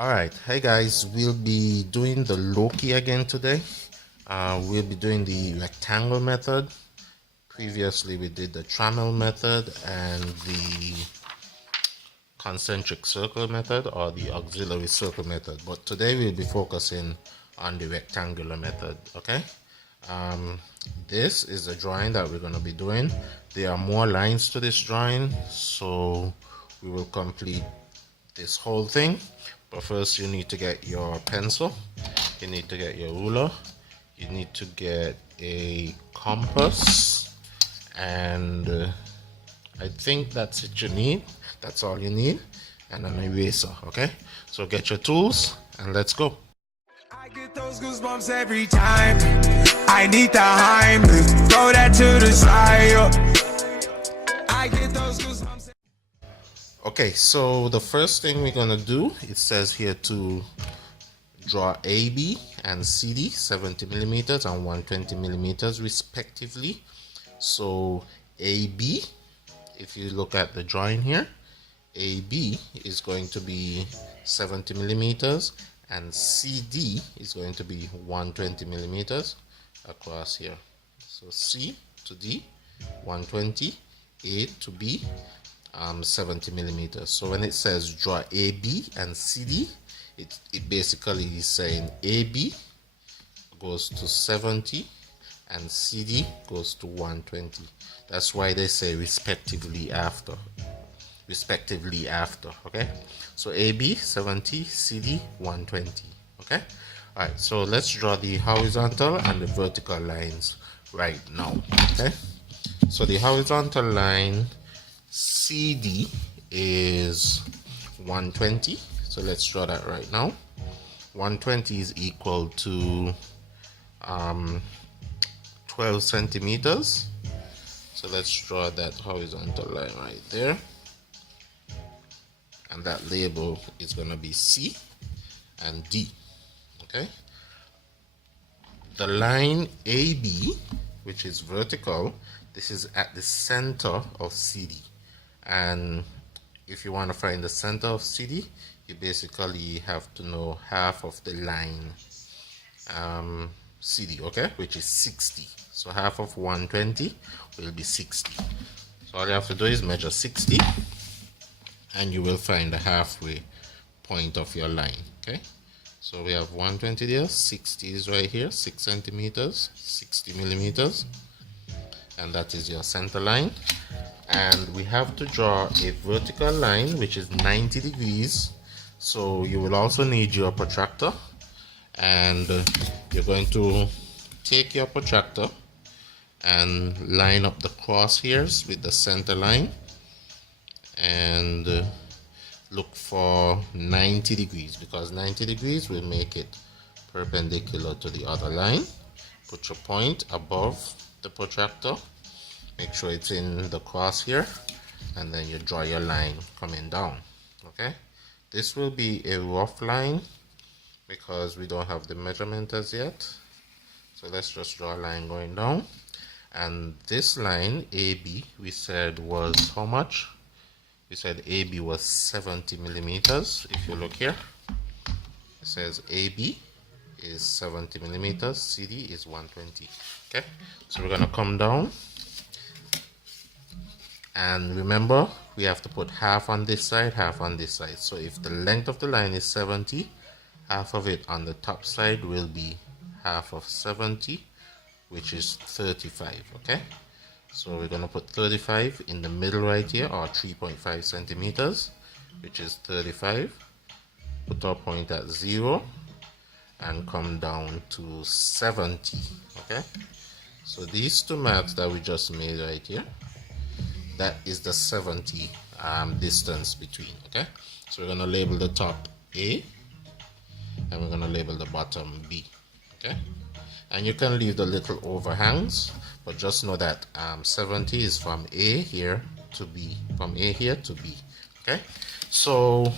Alright, hey guys, we'll be doing the Loci again today. We'll be doing the rectangle method. Previously we did the trammel method and the concentric circle method or the auxiliary circle method, but today we'll be focusing on the rectangular method. Okay, this is the drawing that we're going to be doing. There are more lines to this drawing, so we will complete this whole thing, but first you need to get your pencil, you need to get your ruler, you need to get a compass, and I think that's it you need. That's all you need, and an eraser. Okay, so get your tools and let's go. I get those goosebumps every time I need the Heimlich, throw that to the side. I get those goosebumps. Okay, so the first thing we're gonna do, it says here to draw AB and CD 70 millimeters and 120 millimeters respectively. So AB, if you look at the drawing here, AB is going to be 70 millimeters and CD is going to be 120 millimeters across here. So C to D 120, A to B 70 millimeters. So when it says draw AB and CD, it basically is saying AB goes to 70 and CD goes to 120. That's why they say respectively after. Okay, so AB 70, CD 120. Okay, all right, so let's draw the horizontal and the vertical lines right now. Okay, so the horizontal line CD is 120, so let's draw that right now. 120 is equal to 12 centimeters, so let's draw that horizontal line right there, and that label is going to be C and D. Okay, the line AB, which is vertical, this is at the center of CD, and if you want to find the center of CD, you basically have to know half of the line CD, okay, which is 60. So half of 120 will be 60. So all you have to do is measure 60 and you will find the halfway point of your line. Okay, so we have 120 there, 60 is right here, 6 centimeters, 60 millimeters, and that is your center line. And we have to draw a vertical line which is 90 degrees, so you will also need your protractor, and you're going to take your protractor and line up the crosshairs with the center line and look for 90 degrees, because 90 degrees will make it perpendicular to the other line. Put your point above the protractor, make sure it's in the crosshair, and then you draw your line coming down. Okay, this will be a rough line because we don't have the measurement as yet, so let's just draw a line going down. And this line AB, we said was how much? We said AB was 70 millimeters. If you look here, it says AB is 70 millimeters, CD is 120. Okay, so we're gonna come down, and remember we have to put half on this side, half on this side. So if the length of the line is 70, half of it on the top side will be half of 70, which is 35. Okay, so we're going to put 35 in the middle right here, or 3.5 centimeters, which is 35. Put our point at 0 and come down to 70. Okay, so these two marks that we just made right here, that is the 70 distance between. Okay, so we're going to label the top A and we're going to label the bottom B. Okay, and you can leave the little overhangs, but just know that 70 is from A here to B, from A here to B. Okay, so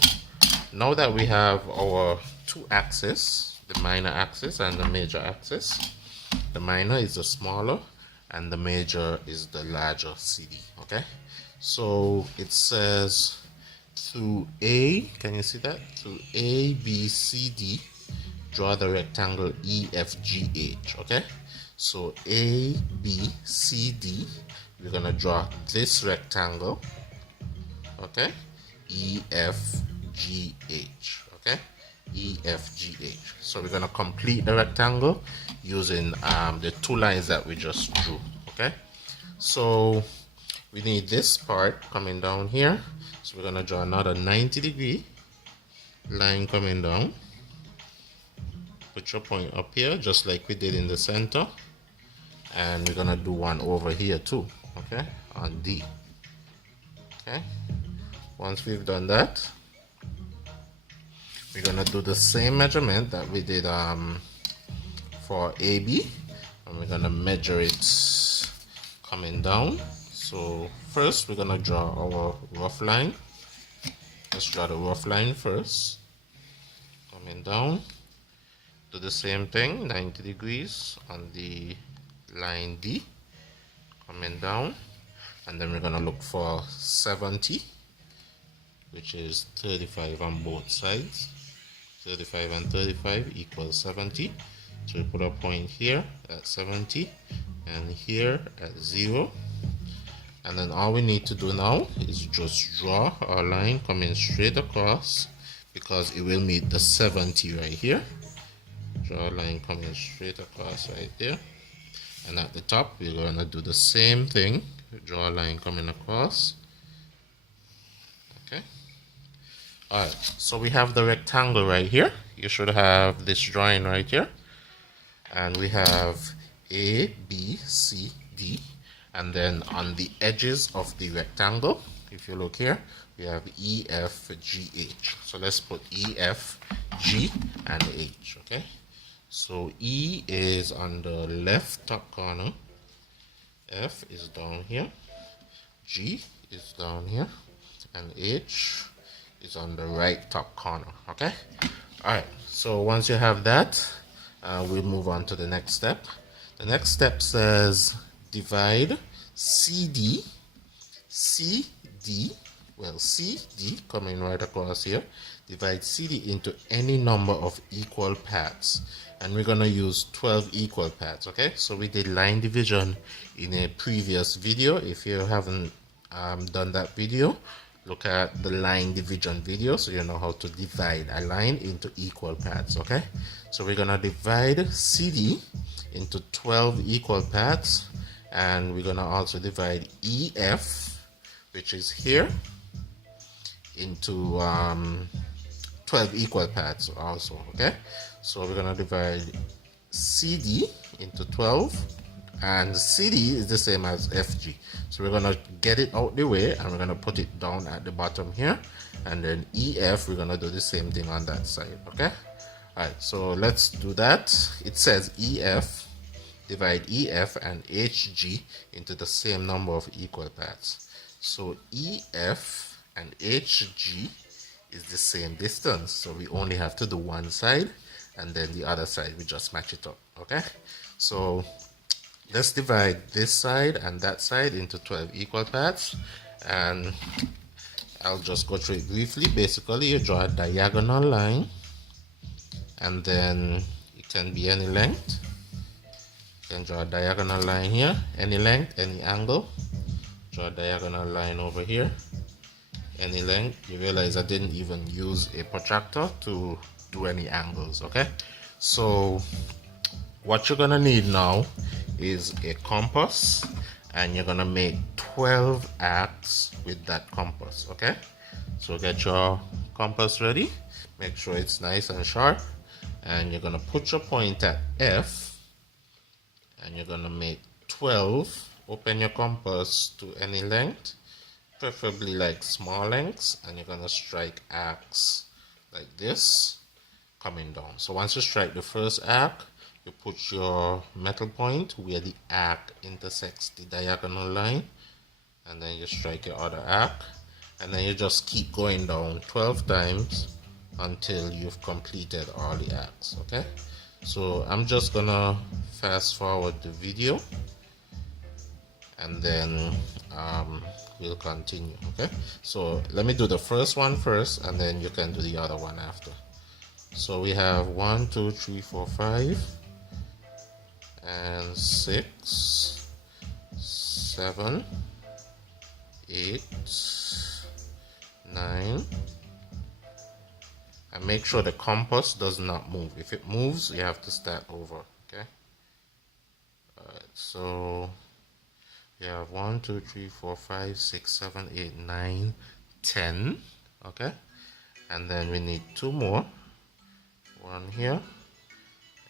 now that we have our two axes, the minor axis and the major axis, the minor is the smaller and the major is the larger CD. Okay, so it says through A, can you see that? Through A, B, C, D, draw the rectangle E, F, G, H, okay? So A, B, C, D, we're gonna draw this rectangle, okay? E, F, G, H, okay? E, F, G, H. So we're gonna complete the rectangle using the two lines that we just drew, okay? So we need this part coming down here. So we're gonna draw another 90-degree line coming down. Put your point up here, just like we did in the center. And we're gonna do one over here too, okay, on D. Okay, once we've done that, we're gonna do the same measurement that we did for AB, and we're gonna measure it coming down. So first we're gonna draw our rough line. Let's draw the rough line first, coming down. Do the same thing, 90 degrees on the line D, coming down, and then we're gonna look for 70, which is 35 on both sides. 35 and 35 equals 70. So we put a point here at 70 and here at 0. And then all we need to do now is just draw our line coming straight across, because it will meet the 70 right here. Draw a line coming straight across right there. And at the top we're going to do the same thing. Draw a line coming across. Okay. Alright, so we have the rectangle right here. You should have this drawing right here. And we have A, B, C, D. And then on the edges of the rectangle, if you look here, we have E, F, G, H. So let's put E, F, G, and H. Okay. So E is on the left top corner, F is down here, G is down here, and H is on the right top corner, okay? Alright, so once you have that, we'll move on to the next step. The next step says divide CD, CD coming right across here, divide CD into any number of equal parts. And we're going to use 12 equal parts, okay? So we did line division in a previous video. If you haven't done that video, look at the line division video so you know how to divide a line into equal parts, okay? So we're going to divide CD into 12 equal parts, and we're going to also divide EF, which is here, into 12 equal parts also, okay? So we're gonna divide CD into 12, and CD is the same as FG. So we're gonna get it out the way, and we're gonna put it down at the bottom here, and then EF, we're gonna do the same thing on that side, okay? Alright, so let's do that. It says EF, divide EF and HG into the same number of equal parts. So EF and HG is the same distance, so we only have to do one side, and then the other side we just match it up, okay? So let's divide this side and that side into 12 equal parts, and I'll just go through it briefly. Basically, you draw a diagonal line, and then it can be any length. You can draw a diagonal line here, any length, any angle. Draw a diagonal line over here, any length. You realize I didn't even use a protractor to do any angles, okay? So what you're gonna need now is a compass, and you're gonna make 12 arcs with that compass, okay? So get your compass ready, make sure it's nice and sharp, and you're gonna put your point at F, and you're gonna make 12. Open your compass to any length, preferably like small lengths, and you're gonna strike arcs like this coming down. So once you strike the first arc, you put your metal point where the arc intersects the diagonal line, and then you strike your other arc, and then you just keep going down 12 times until you've completed all the arcs, okay? So I'm just gonna fast forward the video, and then will continue. Okay, so let me do the first one first, and then you can do the other one after. So we have 1 2 3 4 5 and 6 7 8 9, and make sure the compass does not move. If it moves, you have to start over. Okay, alright, so we have 1 2 3 4 5 6 7 8 9 10. Okay, and then we need 2 more, one here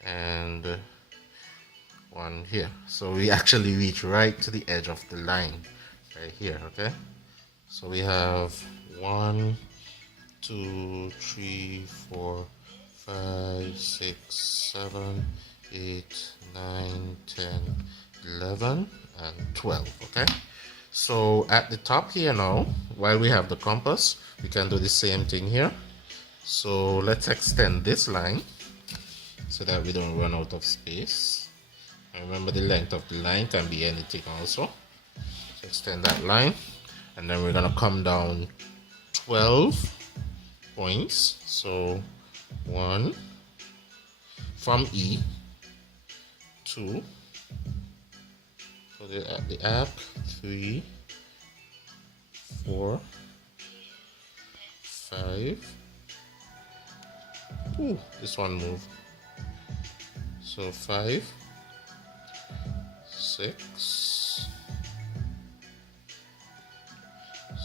and one here, so we actually reach right to the edge of the line right here. Okay, so we have 1 2 3 4 5 6 7 8 9 10 11 and 12. Okay, so at the top here now, while we have the compass, we can do the same thing here. So let's extend this line so that we don't run out of space. And remember, the length of the line can be anything also. So extend that line, and then we're gonna come down 12 points. So 1 from E, 2 for the app, 3 4 5. Ooh, this one moved. So 5 6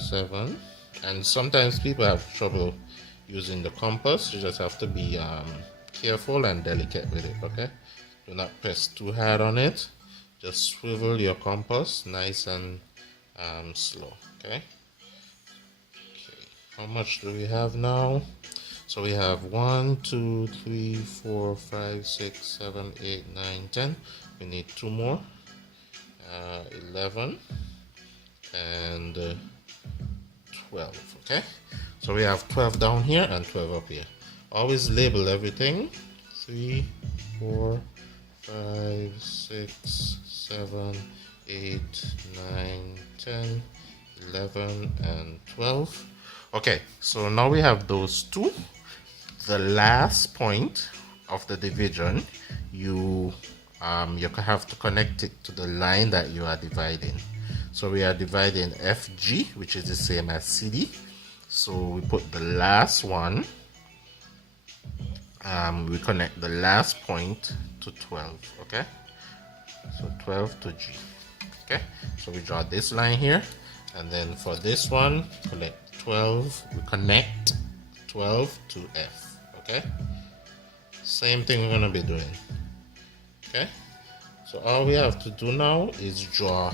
7, and sometimes people have trouble using the compass. You just have to be careful and delicate with it. Okay, do not press too hard on it. Just swivel your compass nice and slow. Okay, how much do we have now? So we have 1 2 3 4 5 6 7 8 9 10. We need 2 more, 11 and 12. Okay, so we have 12 down here and 12 up here. Always label everything: 3 4 5 6 7 8 9 10 11 and 12. Okay, so now we have those two. The last point of the division, you have to connect it to the line that you are dividing. So we are dividing FG, which is the same as CD. So we put the last one, we connect the last point to 12. Okay, so 12 to G. Okay, so we draw this line here, and then for this one, we connect 12 to F. Okay, same thing we're gonna be doing. Okay, so all we have to do now is draw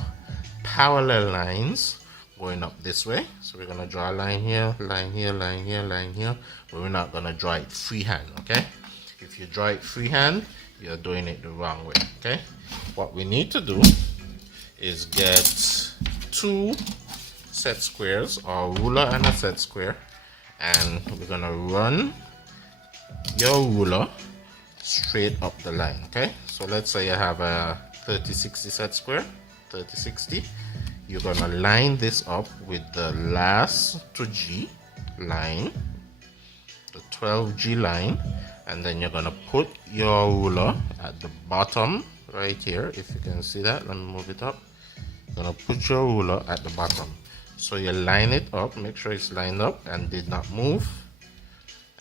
parallel lines going up this way. So we're gonna draw a line here, line here, line here, line here, but we're not gonna draw it freehand. Okay, if you draw it freehand, you're doing it the wrong way. Okay, what we need to do is get 2 set squares, or a ruler and a set square, and we're gonna run your ruler straight up the line. Okay, so let's say you have a 30-60 set square, 30-60. You're gonna line this up with the last to G line, the 12G line, and then you're gonna put your ruler at the bottom right here. If you can see that, let me move it up. You're gonna put your ruler at the bottom. So you line it up, make sure it's lined up and did not move,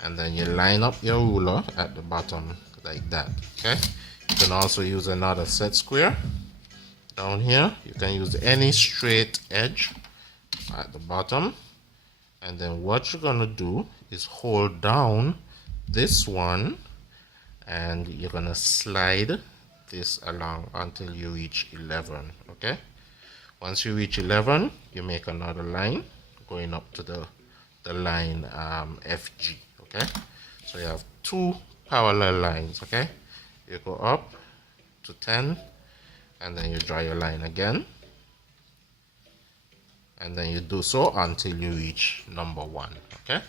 and then you line up your ruler at the bottom like that. Okay, you can also use another set square down here. You can use any straight edge at the bottom, and then what you're gonna do is hold down this one, and you're gonna slide this along until you reach 11. Okay, once you reach 11, you make another line going up to the line FG. Okay, so you have 2 parallel lines. Okay, you go up to 10, and then you draw your line again, and then you do so until you reach number 1. Okay,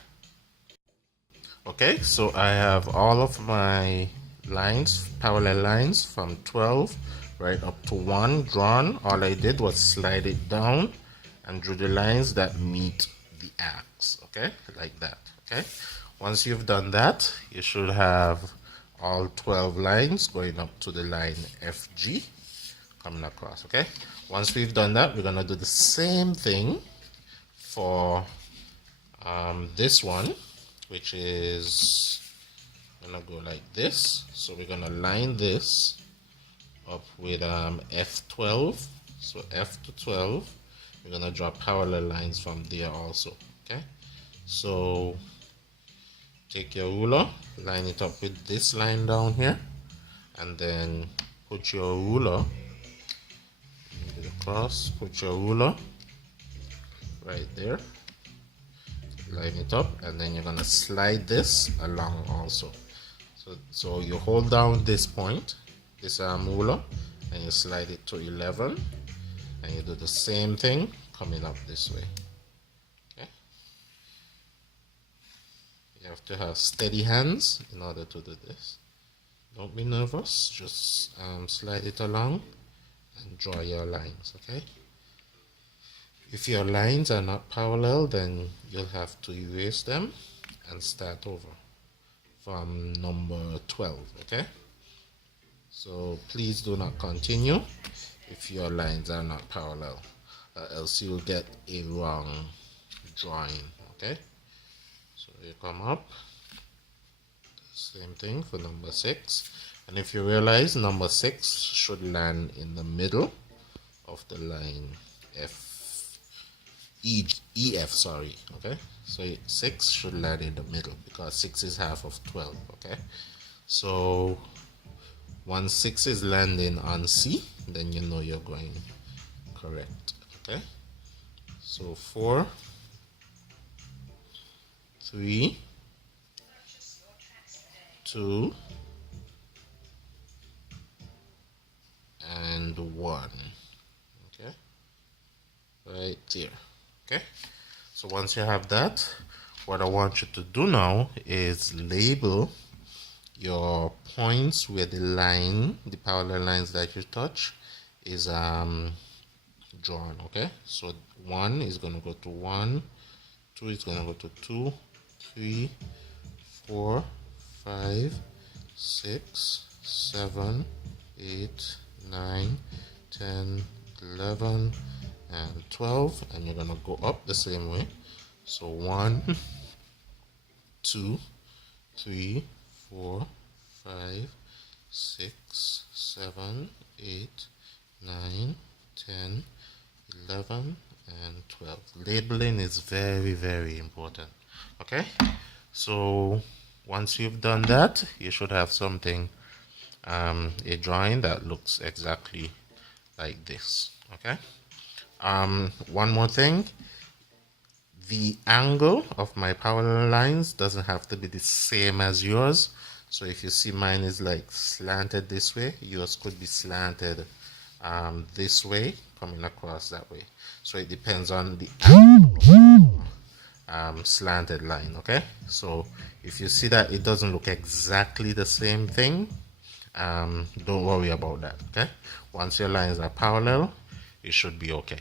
okay, so I have all of my lines, parallel lines from 12 right up to 1 drawn. All I did was slide it down and drew the lines that meet the axe, okay, like that. Okay, once you've done that, you should have all 12 lines going up to the line FG coming across. Okay, once we've done that, we're gonna do the same thing for this one, which is gonna go like this. So we're gonna line this up with F12. So F to 12, we're gonna draw parallel lines from there also. Okay, so take your ruler, line it up with this line down here, and then put your ruler across, put your ruler right there, line it up, and then you're gonna slide this along also. So you hold down this point, this ruler, and you slide it to 11, and you do the same thing coming up this way. Okay, you have to have steady hands in order to do this. Don't be nervous, just slide it along and draw your lines. Okay, if your lines are not parallel, then you'll have to erase them and start over from number 12. Okay, so please do not continue if your lines are not parallel, else you'll get a wrong drawing. Okay, so you come up, same thing for number 6, and if you realize, number 6 should land in the middle of the line EF, sorry. Okay, so 6 should land in the middle because 6 is half of 12. Okay, so once 6 is landing on C, then you know you're going correct. Okay, so 4, 3, 2, and 1. Okay, right there. Okay, so once you have that, what I want you to do now is label your points where the line, the parallel lines that you touch, is drawn. Okay, so 1 is going to go to 1, 2 is going to go to 2, 3, 4, 5, 6, 7, 8, 9, 10, 11, and 12, and you're gonna go up the same way. So 1, 2, 3, 4, 5, 6, 7, 8, 9, 10, 11, and 12. Labeling is very, very important. Okay, so once you've done that, you should have something, a drawing that looks exactly like this. Okay, one more thing, the angle of my parallel lines doesn't have to be the same as yours. So if you see mine is like slanted this way, yours could be slanted this way, coming across that way. So it depends on the angle slanted line. Okay, so if you see that it doesn't look exactly the same thing, don't worry about that. Okay, once your lines are parallel, it should be okay.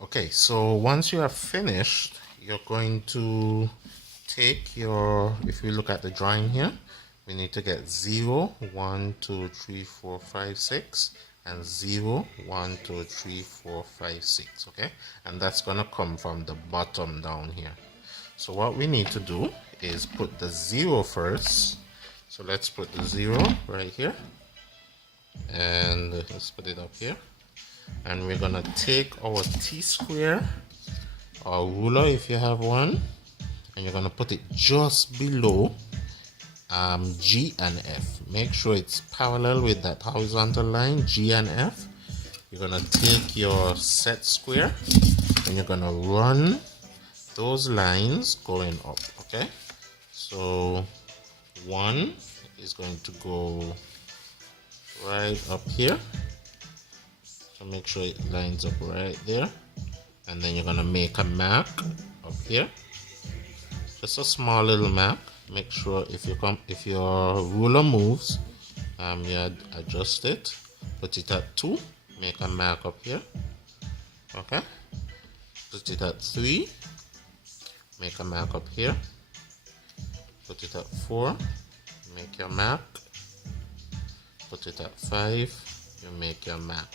Okay, so once you have finished, you're going to take your, if we look at the drawing here, we need to get 0, 1, 2, 3, 4, 5, 6, and 0, 1, 2, 3, 4, 5, 6. Okay, and that's gonna come from the bottom down here. So what we need to do is put the 0 first. So let's put the 0 right here, and let's put it up here, and we're gonna take our T-square or ruler if you have one, and you're gonna put it just below G and F. Make sure it's parallel with that horizontal line, G and F. You're gonna take your set square and you're gonna run those lines going up. Okay, so 1 is going to go right up here, so make sure it lines up right there, and then you're gonna make a mark up here, just a small little mark. Make sure if your ruler moves, you adjust it, put it at 2, make a mark up here, Okay, put it at 3, make a mark up here, put it at 4, make your mark, put it at 5, you make your mark.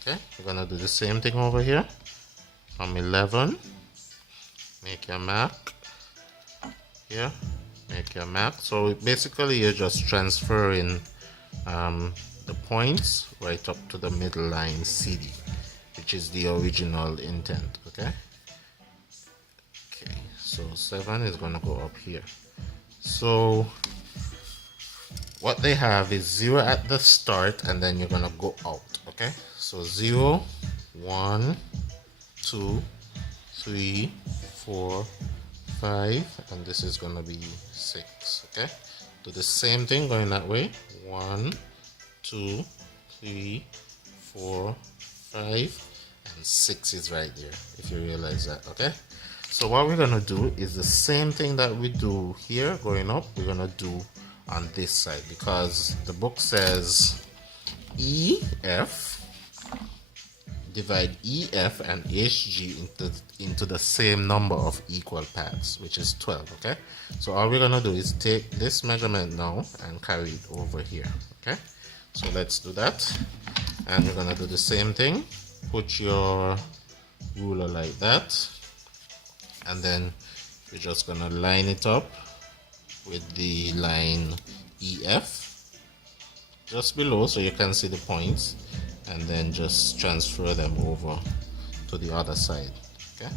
Okay, we're gonna do the same thing over here from 11, make your mark here, make your mark. So basically you're just transferring the points right up to the middle line CD, which is the original intent. Okay, so 7 is gonna go up here. So what they have is 0 at the start, and then you're gonna go out. Okay, so 0, 1, 2, 3, 4, 5, and this is gonna be 6. Okay, do the same thing going that way. 1, 2, 3, 4, 5, and 6 is right there, if you realize that. Okay, so what we're gonna do is the same thing that we do here going up, we're gonna do on this side, because the book says EF, divide EF and HG into the same number of equal parts, which is 12. Okay, so all we're gonna do is take this measurement now and carry it over here. Okay, so let's do that, and we're gonna do the same thing. Put your ruler like that, and then you're just gonna line it up with the line EF just below so you can see the points, and then just transfer them over to the other side. Okay,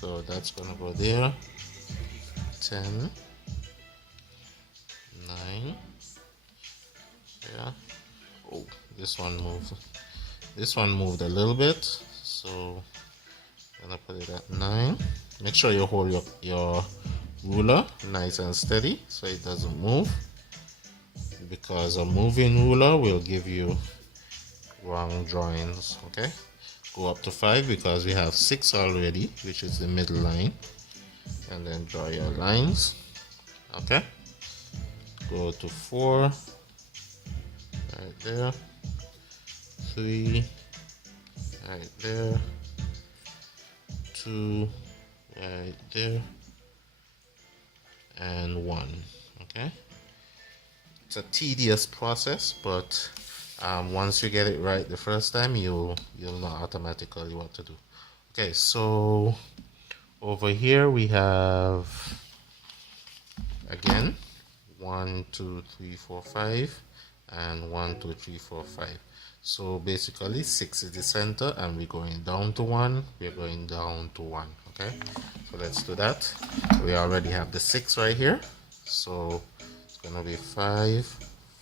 so that's gonna go there. 10, 9, yeah. Oh, this one moved a little bit, so I'm gonna put it at 9. Make sure you hold your ruler nice and steady so it doesn't move, because a moving ruler will give you wrong drawings. Okay, go up to 5 because we have 6 already, which is the middle line, and then draw your lines. Okay, go to 4 right there, 3 right there, 2 right there, and 1. Okay, it's a tedious process, but once you get it right the first time, you'll know automatically what to do. Okay, so over here we have again 1, 2, 3, 4, 5, and 1, 2, 3, 4, 5. So basically 6 is the center, and we're going down to 1, we're going down to 1. Okay, so let's do that. We already have the 6 right here, so it's gonna be 5,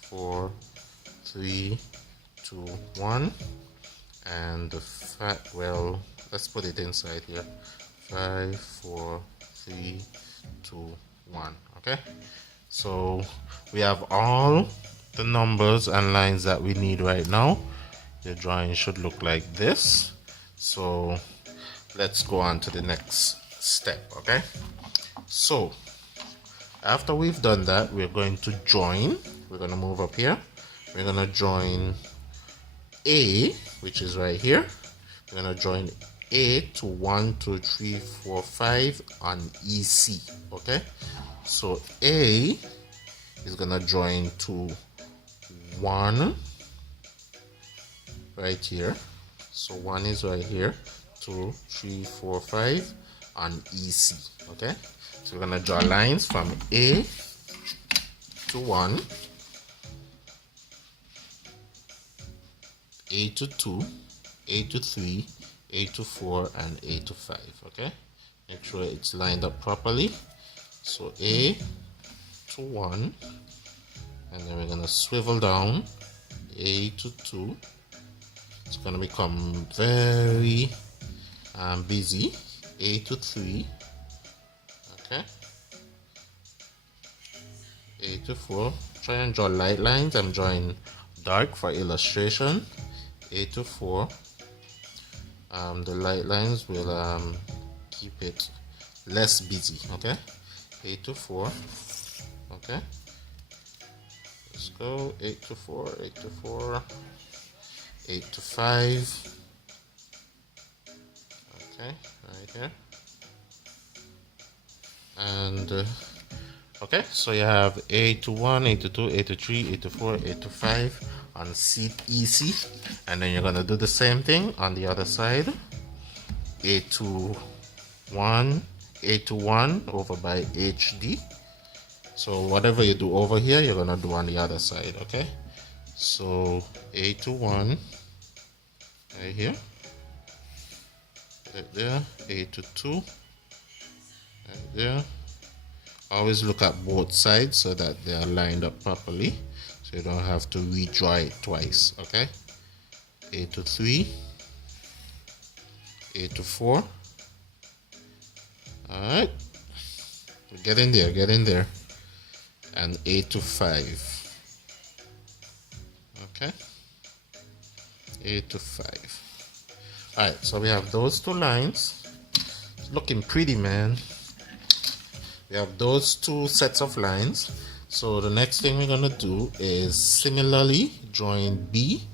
4, 3, 2, 1, and the well, let's put it inside here. 5, 4, 3, 2, 1. Okay, so we have all the numbers and lines that we need right now. The drawing should look like this. So let's go on to the next step. Okay, so after we've done that, we're going to join. We're going to move up here. We're going to join A, which is right here. We're going to join A to 1, 2, 3, 4, 5 on EC. Okay, so A is going to join to 1 right here. So 1 is right here. 2, 3, 4, 5 on EC. Okay, so we're going to draw lines from A to 1, A to 2, A to 3, A to 4, and A to 5. Okay, make sure it's lined up properly. So A to 1, and then we're going to swivel down A to 2. It's going to become very busy. A to 3. Okay, A to 4. Try and draw light lines. I'm drawing dark for illustration. A to 4. The light lines will keep it less busy. Okay, A to 4. Okay, let's go 8 to 4, 8 to 4, 8 to 5, Okay, right here. And okay, so you have A to 1, A to 2, A to 3, A to 4, A to 5 on seat EC, and then you're gonna do the same thing on the other side. A to 1, A to 1 over by HD. So whatever you do over here, you're gonna do on the other side, okay? So A to 1 right here, right there, A to 2 right there. Always look at both sides so that they are lined up properly, so you don't have to redraw it twice, okay? A to 3, A to 4. Alright, get in there, and A to 5. Okay, A to 5. Alright, so we have those two lines. It's looking pretty, man. We have those two sets of lines. So the next thing we're gonna do is similarly join B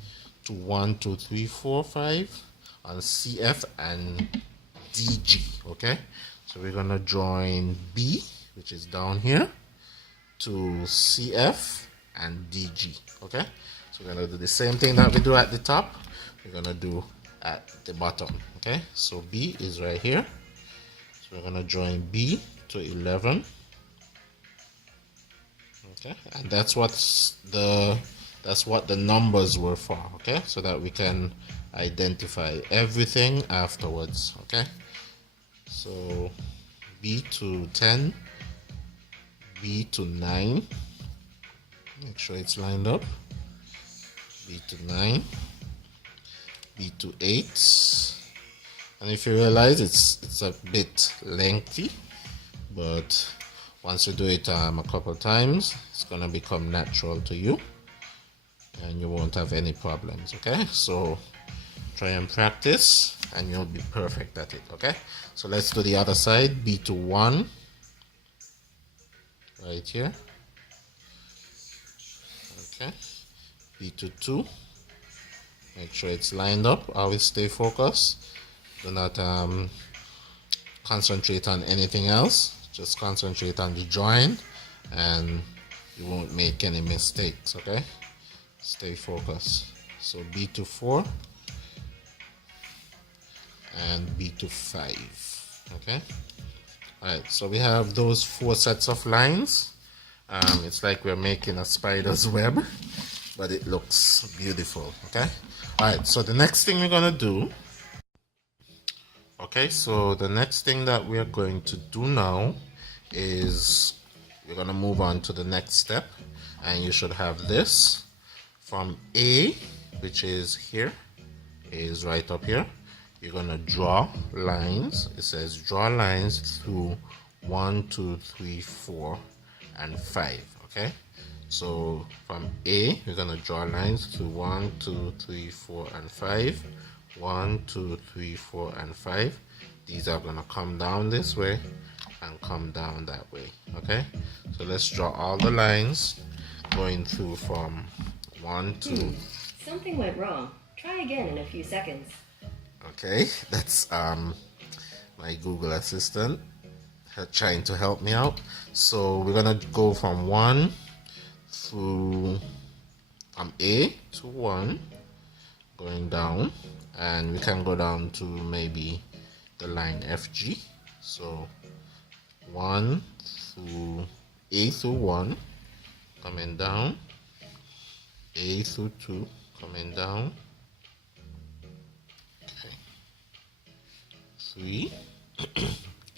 to 1, 2, 3, 4, 5 on CF and DG. Okay, so we're gonna join B, which is down here, to CF and DG. Okay, so we're gonna do the same thing that we do at the top, we're gonna do at the bottom. Okay, so B is right here, so we're gonna join B to 11. Okay, and that's what the numbers were for. Okay, so that we can identify everything afterwards. Okay, so B to 10, B to 9, make sure it's lined up, B to 9, B to 8, and if you realize it's a bit lengthy, but once you do it a couple times, it's gonna become natural to you and you won't have any problems. Okay, so try and practice and you'll be perfect at it. Okay, so let's do the other side. B to 1 right here. Okay, B to 2, make sure it's lined up, always stay focused, do not concentrate on anything else, just concentrate on the join and you won't make any mistakes. Okay, stay focused. So B to 4 and B to 5. Okay, alright, so we have those 4 sets of lines. It's like we're making a spider's web, but it looks beautiful. Okay, alright, so the next thing we're gonna do, okay, so the next thing that we're going to do now is we're gonna move on to the next step, and you should have this from A, which is here, A is right up here. You're gonna draw lines. It says draw lines through 1, 2, 3, 4 and 5. Okay, so from A we're gonna draw lines through 1, 2, 3, 4 and 5, 1, 2, 3, 4 and 5. These are gonna come down this way and come down that way. Okay, so let's draw all the lines going through from 1 to something went wrong. Try again in a few seconds. Okay, that's my Google Assistant trying to help me out. So we're gonna go from 1 through from A to 1, going down, and we can go down to maybe the line FG. So 1 through A through 1 coming down, A through 2 coming down, okay, 3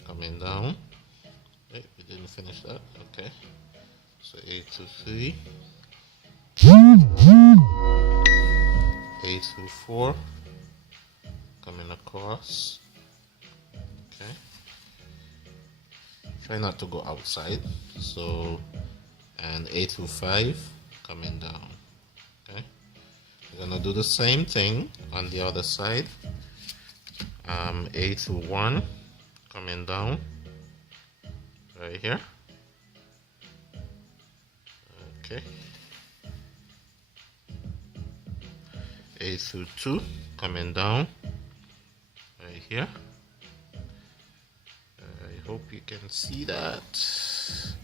coming down. Okay, we didn't finish that. Okay, so A through 3, A through 4 coming across. Okay, try not to go outside. So, and A through 5 coming down. Okay, we're gonna do the same thing on the other side. A through 1 coming down right here. Okay, A through 2 coming down right here. hope you can see that.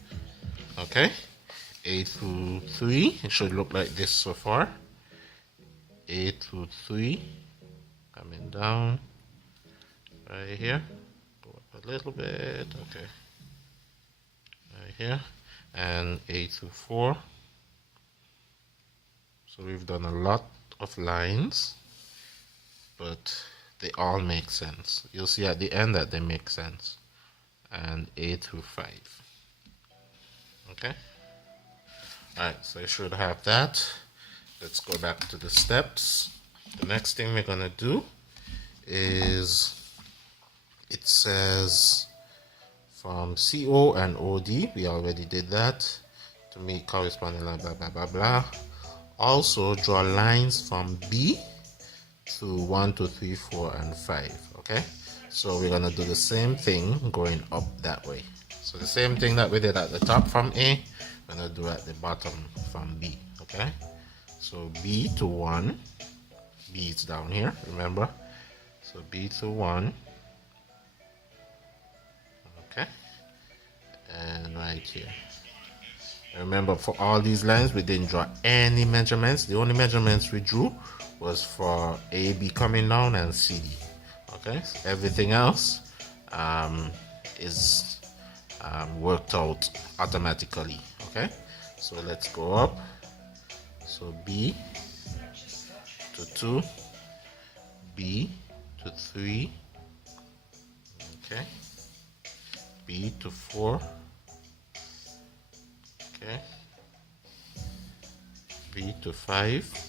Okay, A through 3, it should look like this so far. A through 3, coming down right here, go up a little bit, okay, right here, and A through 4. So we've done a lot of lines, but they all make sense. You'll see at the end that they make sense. And A through 5. Okay, alright, so you should have that. Let's go back to the steps. The next thing we're gonna do is, it says from CO and OD, we already did that, to make corresponding line, blah blah blah blah. Also draw lines from B to 1, 2, 3, 4, and 5. Okay, so we're gonna do the same thing going up that way. So the same thing that we did at the top from A, we're gonna do at the bottom from B. Okay, so B to 1, B is down here, remember, so B to 1, okay, and right here. Remember, for all these lines we didn't draw any measurements. The only measurements we drew was for AB coming down and CD. Okay, so everything else is worked out automatically. Okay, so let's go up. So B to 2, B to 3, okay, B to 4, okay, B to 5,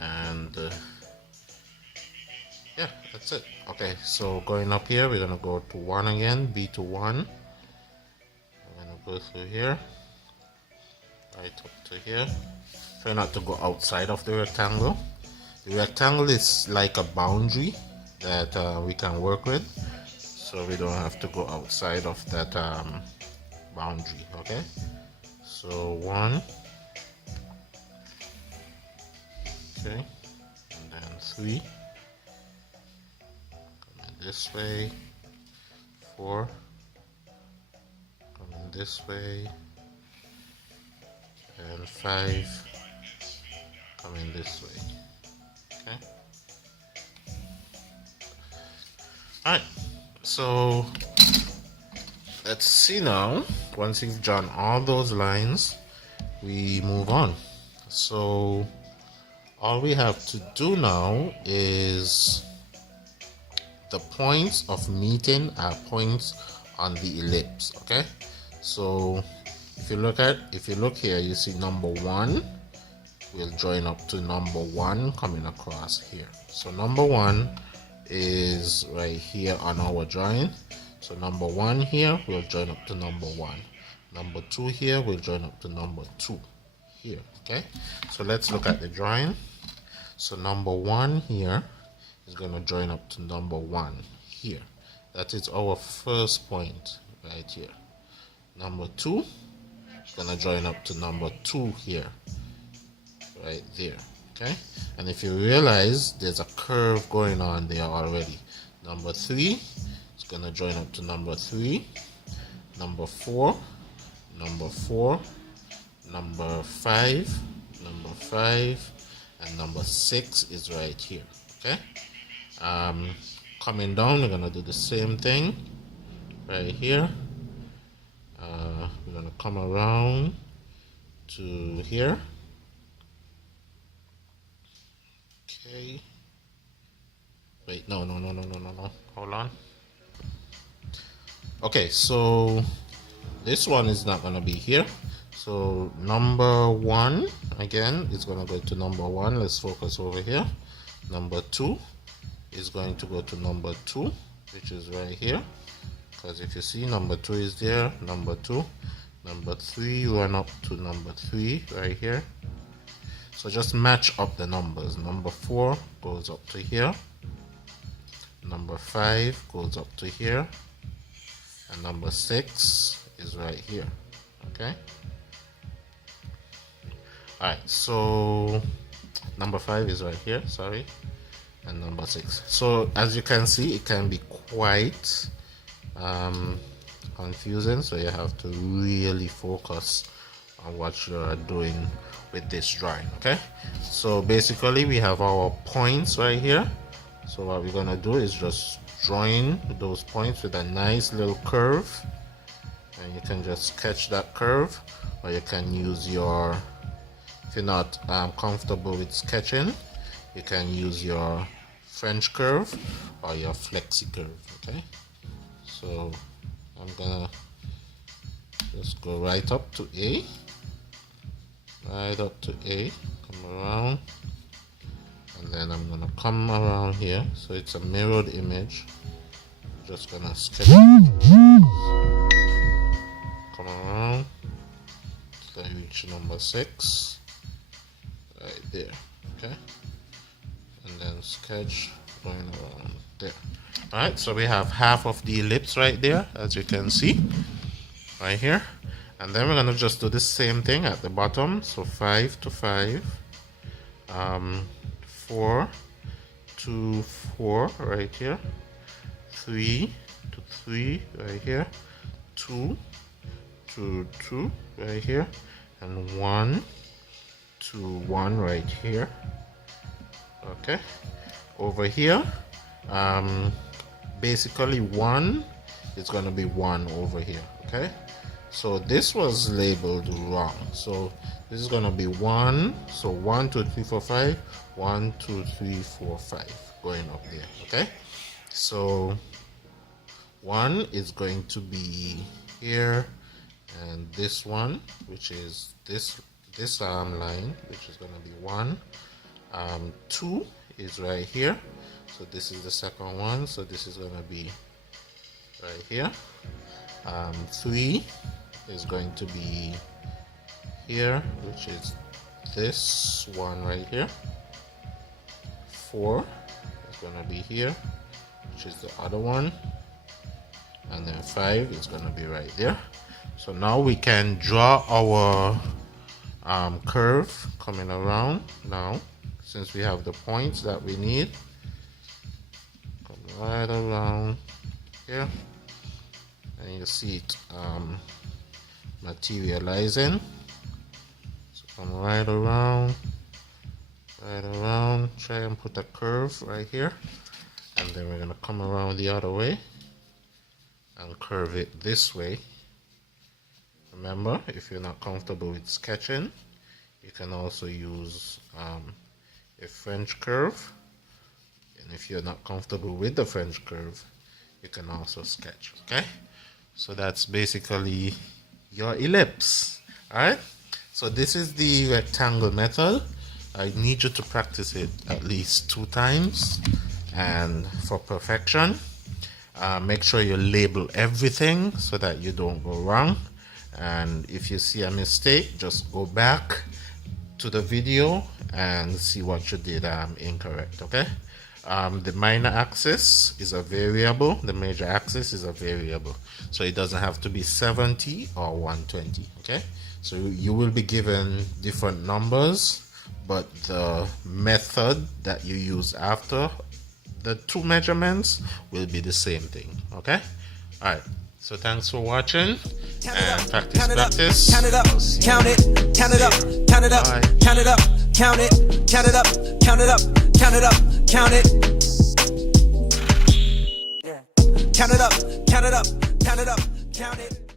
and yeah, that's it. Okay, so going up here, we're gonna go to 1 again, B to 1. We're gonna go through here, right up to here. Try not to go outside of the rectangle. The rectangle is like a boundary that we can work with, so we don't have to go outside of that boundary. Okay, so 1, okay, and then 3, coming this way, 4, coming this way, and 5, coming this way. Okay, alright, so let's see now. Once you've drawn all those lines, we move on. So all we have to do now is the points of meeting are points on the ellipse. Okay, so if you look here, you see number 1 will join up to number 1 coming across here. So number 1 is right here on our drawing. So number 1 here will join up to number 1. Number 2 here will join up to number 2 here. Okay, so let's look at the drawing. So number 1 here is going to join up to number 1 here. That is our first point right here. Number 2 is going to join up to number 2 here, right there. Okay, and if you realize there's a curve going on there already. Number 3 is going to join up to number 3, number 4, number 4, number 5, number 5, and number 6 is right here. Okay, coming down, we're gonna do the same thing right here. We're gonna come around to here. Okay, wait, no, hold on. Okay, so this one is not gonna be here. So number 1 again is going to go to number 1. Let's focus over here. Number 2 is going to go to number 2, which is right here, because if you see, number 2 is there, number 2, number 3 run up to number 3 right here. So just match up the numbers. Number 4 goes up to here, number 5 goes up to here, and number 6 is right here. Okay, alright, so number 5 is right here, sorry, and number 6. So as you can see, it can be quite confusing, so you have to really focus on what you're doing with this drawing. Okay, so basically we have our points right here. So what we're gonna do is just join those points with a nice little curve, and you can just sketch that curve, or you can use your, if you're not comfortable with sketching, you can use your French curve or your flexi curve. Okay, so I'm gonna just go right up to A, come around, and then I'm gonna come around here, so it's a mirrored image. I'm just gonna sketch it. Come around till I reach number 6 right there. Okay, and then sketch going around there. Alright, so we have half of the ellipse right there, as you can see right here. And then we're gonna just do the same thing at the bottom. So 5 to 5, 4 to 4 right here, 3 to 3 right here, 2 to 2 right here, and 1 to 1 right here. Okay, over here, basically 1 is going to be 1 over here. Okay, so this was labeled wrong, so this is going to be 1. So 1 2 3 4 5, 1 2 3 4 5 going up there. Okay, so 1 is going to be here, and this one, which is this line, which is going to be 1. 2 is right here, so this is the second one, so this is going to be right here. 3 is going to be here, which is this one right here. 4 is going to be here, which is the other one, and then 5 is going to be right there. So now we can draw our curve coming around now, since we have the points that we need. Come right around here, and you see it materializing. So come right around, try and put a curve right here, and then we're gonna come around the other way and curve it this way. Remember, if you're not comfortable with sketching, you can also use a French curve, and if you're not comfortable with the French curve, you can also sketch. Okay, so that's basically your ellipse. Alright, so this is the rectangle method. I need you to practice it at least 2 times, and for perfection, make sure you label everything so that you don't go wrong. And if you see a mistake, just go back to the video and see what you did incorrect. Okay, the minor axis is a variable, the major axis is a variable, so it doesn't have to be 70 or 120. Okay, so you will be given different numbers, but the method that you use after the 2 measurements will be the same thing. Okay, all right, so thanks for watching, and practice. Count it up, count it, count it up, count it up, count it up, count it, count it up, count it up, count it up, count it. Count it up, count it up, count it up, count it.